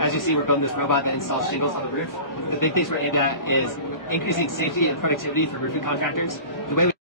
As you see, we're building this robot that installs shingles on the roof. The big things we're aimed at is increasing safety and productivity for roofing contractors. The way we